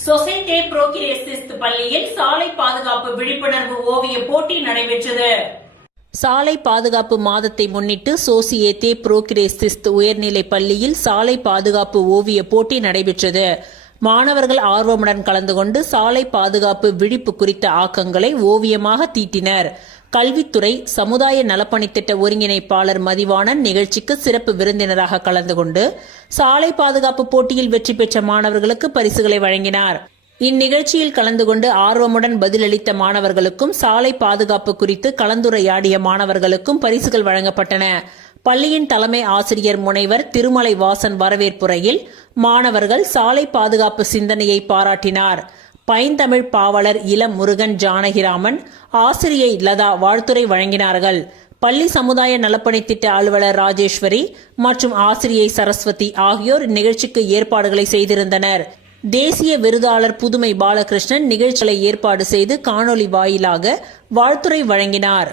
Society புரோகிரேசிஸ்ட் பள்ளியில் சாலை பாதுகாப்பு விழிப்புணர்வு ஓவிய போட்டி நடைபெற்றது. சாலை பாதுகாப்பு மாதத்தை முன்னிட்டு சோசியேத்தே புரோகிரேசிஸ்ட் உயர்நிலை பள்ளியில் சாலை பாதுகாப்பு ஓவிய போட்டி நடைபெற்றது. மாணவர்கள் ஆர்வமுடன் கலந்து கொண்டு சாலை பாதுகாப்பு விழிப்பு குறித்த ஆக்கங்களை ஓவியமாக தீட்டினர். கல்வித்துறை சமுதாய நலப்பணித்திட்ட ஒருங்கிணைப்பாளர் மதிவாணன் நிகழ்ச்சிக்கு சிறப்பு விருந்தினராக கலந்து கொண்டு சாலை பாதுகாப்பு போட்டியில் வெற்றி பெற்ற மாணவர்களுக்கு பரிசுகளை வழங்கினார். இந்நிகழ்ச்சியில் கலந்து கொண்டு ஆர்வமுடன் பதிலளித்த மாணவர்களுக்கும் சாலை பாதுகாப்பு குறித்து கலந்துரையாடிய மாணவர்களுக்கும் பரிசுகள் வழங்கப்பட்டன. பள்ளியின் தலைமை ஆசிரியர் முனைவர் திருமலை வாசன் வரவேற்புரையில் மாணவர்கள் சாலை பாதுகாப்பு சிந்தனையை பாராட்டினார். பைந்தமிழ் பாவலர் இளம் முருகன் ஜானகிராமன், ஆசிரியை லதா வாழ்த்துரை வழங்கினார்கள். பள்ளி சமுதாய நலப்பணித்திட்ட அலுவலர் ராஜேஸ்வரி மற்றும் ஆசிரியை சரஸ்வதி ஆகியோர் நிகழ்ச்சிக்கு ஏற்பாடுகளை செய்திருந்தனர். தேசிய விருதாளர் புதுமை பாலகிருஷ்ணன் நிகழ்ச்சிகளை ஏற்பாடு செய்து காணொலி வாயிலாக வாழ்த்துரை வழங்கினார்.